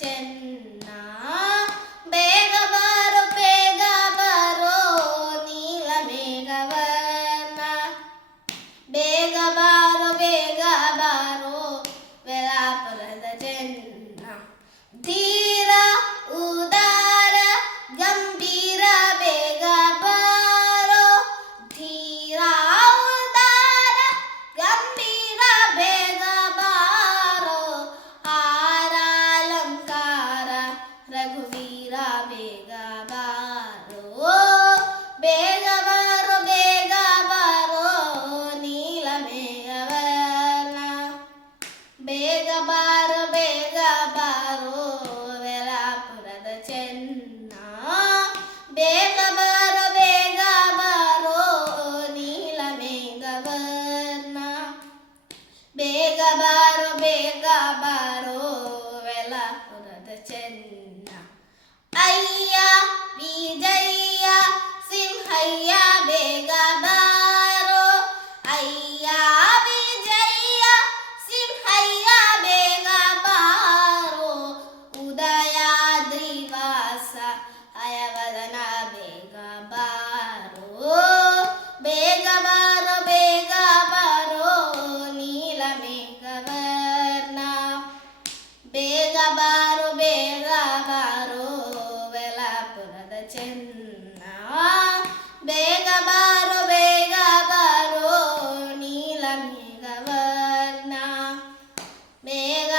ಚೆನ್ನ ಬೇಗ ಬಾರೋ ಬೇಗ ಬಾರೋ ನೀಲ ಮೇಘವರ್ಣ ಬೇಗ ಬಾರೋ ವೆಲಾಪುರದ ಚೆನ್ನ ಧೀರ ಉದಾರ ಗಂಭೀರ ಬೇಗ ಬಾರೋ ಧೀರ ಉದಾರ ಗಂಭೀರ ಬೇಗ ಬಾರೋ ಆರಾಲಂಕಾರ ರಘುವೀರ ಬೇಗ ಬಾರೋ ಬೇಗ ಬಾರೋ ನೀಲ ಮೇಘವರ್ಣ ಬೇಗ ಬಾರೋ ವೆಲಾಪುರದ ಚೆನ್ನ ಬೇಗ ಬಾರೋ ನೀಲ ಮೇಘವರ್ಣ ಬೇಗ ಬಾರೋ ವೆಲಾಪುರದ ಚೆನ್ನ ಅಯ್ಯ ವಿಜಯ ಸಿಂಹಯ್ಯ ಬೇಗ ಬಾರೋ ಅಯ್ಯ ವಿಜಯ ಸಿಂಹಯ್ಯ ಬೇಗ ಬಾರೋ ಉದಯಾದ್ರಿವಾಸ ಅಯವದನ ಬೇಗ ಬಾರೋ ಬೇಗ ಬಾರೋ ನೀಲ ಮೇಘವರ್ಣ ಬೇಗ ಬಾರೋ ವೆಲಾಪುರದ ಚೆನ್ನ ಬೇಗ ಬಾರೋ ನೀಲ ಮೇಘವರ್ಣ ಬೇಗ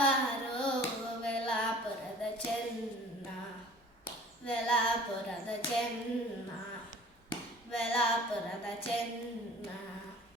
ಬಾರೋ ವೆಲಾಪುರದ ಚೆನ್ನ ವೆಲಾಪುರದ ಚೆನ್ನ